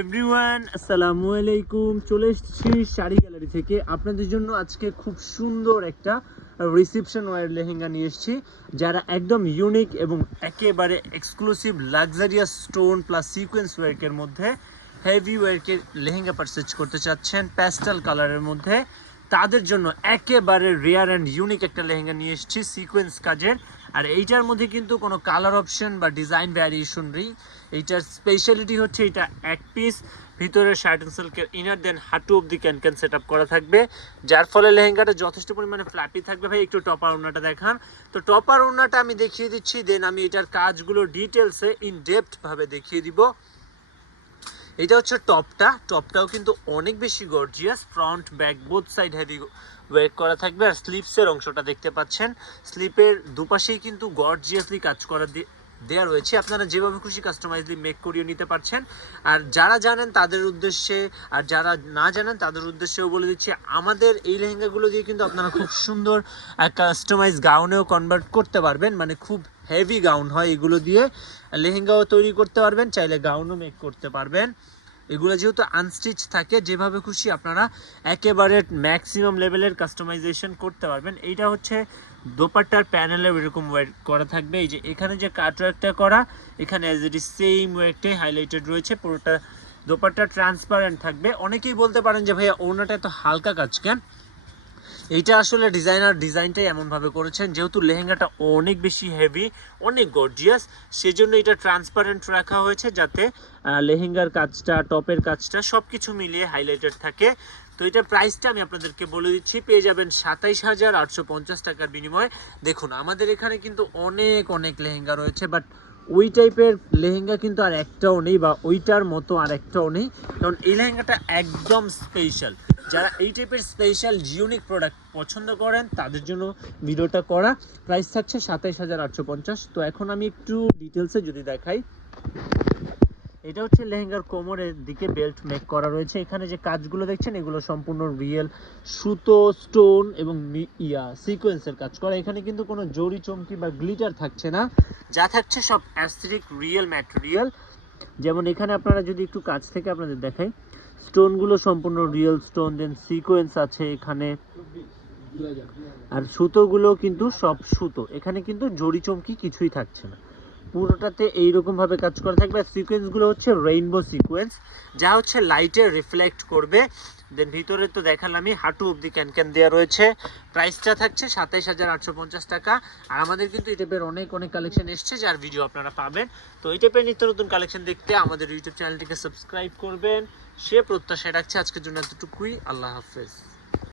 Everyone আসসালামু আলাইকুম। চলে এসেছি শাড়ি গ্যালারি থেকে। আপনাদের জন্য আজকে খুব সুন্দর একটা রিসেপশন ওয়ার লেহেঙ্গা নিয়ে এসেছি, যারা একদম ইউনিক এবং একেবারে exclusive luxurious stone plus sequence ওয়ার্কের মধ্যে হেভি ওয়ার্কের লেহেঙ্গা পারচেজ করতে চাচ্ছেন প্যাস্টেল কালারের মধ্যে। তাদের জন্য একেবারে রেয়ার অ্যান্ড ইউনিক একটা লেহেঙ্গা নিয়ে এসেছি সিকোয়েন্স কাজের। আর এইটার মধ্যে কিন্তু কোনো কালার অপশন বা ডিজাইন ভ্যারিয়েশন নেই। এইটার স্পেশালিটি হচ্ছে এটা এক পিস ভিতরে শার্ট অ্যান্ড সিল্কের ইনার দেন হাঁটু অব্দি ক্যান ক্যান সেট করা থাকবে। যার ফলে লেহেঙ্গাটা যথেষ্ট পরিমাণে ফ্ল্যাপি থাকবে ভাই। একটু টপার ওনাটা দেখান। তো টপার ওনাটা আমি দেখিয়ে দিচ্ছি দেন আমি এটার কাজগুলো ডিটেলসে ইন ডেপথ ভাবে দেখিয়ে দিব। এটা হচ্ছে টপটা। টপটাও কিন্তু অনেক বেশি gorgeous front back both side heavy weight করা থাকবে। আর স্লিপসের অংশটা দেখতে পাচ্ছেন। স্লিপের দুপাশেই কিন্তু গর্জিয়াসলি কাজ করা দেওয়া রয়েছে। আপনারা যেভাবে খুশি কাস্টমাইজলি মেক করিয়ে নিতে পারছেন। আর যারা জানেন তাদের উদ্দেশ্যে, আর যারা না জানেন তাদের উদ্দেশ্যেও বলে দিচ্ছি, আমাদের এই লেহেঙ্গাগুলো দিয়ে কিন্তু আপনারা খুব সুন্দর কাস্টমাইজ গাউনেও কনভার্ট করতে পারবেন। মানে খুব হেভি গাউন হয় এগুলো দিয়ে। লেহেঙ্গাও তৈরি করতে পারবেন, চাইলে গাউনও মেক করতে পারবেন। এগুলো যেহেতু আনস্টিচ থাকে, যেভাবে খুশি আপনারা একেবারে ম্যাক্সিমাম লেভেলের কাস্টমাইজেশন করতে পারবেন। এইটা হচ্ছে দোপাট্টার প্যানেলে এরকম ওয়েট করা থাকবে। এই যে এখানে যে কাটওয়ার্কটা করা, এখানে অ্যাজ ইট ইজ সেম ওয়েটে হাইলাইটেড রয়েছে, পুরোটা দোপাট্টা ট্রান্সপারেন্ট থাকবে। অনেকেই বলতে পারেন যে, ভাইয়া ওনাটা এত হালকা কাজ কেন? এইটা আসলে ডিজাইনার ডিজাইনটাই এমনভাবে করেছেন, যেহেতু লেহেঙ্গাটা অনেক বেশি হেভি অনেক গর্জিয়াস সেজন্য এটা ট্রান্সপারেন্ট রাখা হয়েছে যাতে লেহেঙ্গার কাজটা, টপের কাজটা সব কিছু মিলিয়ে হাইলাইটেড থাকে। তো এটা প্রাইসটা আমি আপনাদেরকে বলে দিচ্ছি, পেয়ে যাবেন সাতাইশ হাজার আটশো পঞ্চাশ টাকার বিনিময়ে। দেখুন, আমাদের এখানে কিন্তু অনেক অনেক লেহেঙ্গা রয়েছে বাট ওই টাইপের লেহেঙ্গা কিন্তু আর একটাও নেই বা ওইটার মতো আর একটাও নেই। কারণ এই লেহেঙ্গাটা একদম স্পেশাল যারা এই টাইপের স্পেশাল ইউনিক প্রোডাক্ট পছন্দ করেন, তাদের জন্য ভিডিওটা করা। প্রাইস থাকছে সাতাইশ হাজার আটশো পঞ্চাশ। তো এখন আমি একটু ডিটেলসে যদি দেখাই। এটা হচ্ছে লেহেঙ্গার কোমরের দিকে বেল্ট মেক করা রয়েছে। এখানে যে কাজগুলো দেখছেন, এগুলো সম্পূর্ণ রিয়েল সুতো, স্টোন এবং ইয়া, সিকোয়েন্সের কাজ করা। এখানে কিন্তু কোনো জরি, চমকি বা গ্লিটার থাকছে না। যা থাকছে সব অ্যাস্থেটিক, রিয়েল ম্যাটেরিয়াল। যেমন এখানে আপনারা যদি একটু কাছ থেকে আপনাদের দেখাই, স্টোনগুলো সম্পূর্ণ রিয়েল স্টোন, দেন সিকোয়েন্স আছে এখানে। আর সুতোগুলো কিন্তু সব সুতো। এখানে কিন্তু জড়ি চমকি কিছুই থাকছে না। পুরোটাতে এইরকমভাবে কাজ করা থাকবে। আর সিকোয়েন্সগুলো হচ্ছে রেইনবো সিকোয়েন্স যা হচ্ছে লাইটে রিফ্লেক্ট করবে। দেন ভিতরে তো দেখালামই, হাঁটু অব্দি ক্যান ক্যান দেওয়া রয়েছে প্রাইসটা থাকছে সাতাইশ হাজার আটশো পঞ্চাশ টাকা। আর আমাদের কিন্তু এই টাইপের অনেক অনেক কালেকশন এসছে, যার ভিডিও আপনারা পাবেন। তো এই টাইপের নিত্য নতুন কালেকশন দেখতে আমাদের ইউটিউব চ্যানেলটিকে সাবস্ক্রাইব করবেন। সে প্রত্যাশায় রাখছে আজকের জন্য এতটুকুই। আল্লাহ হাফেজ।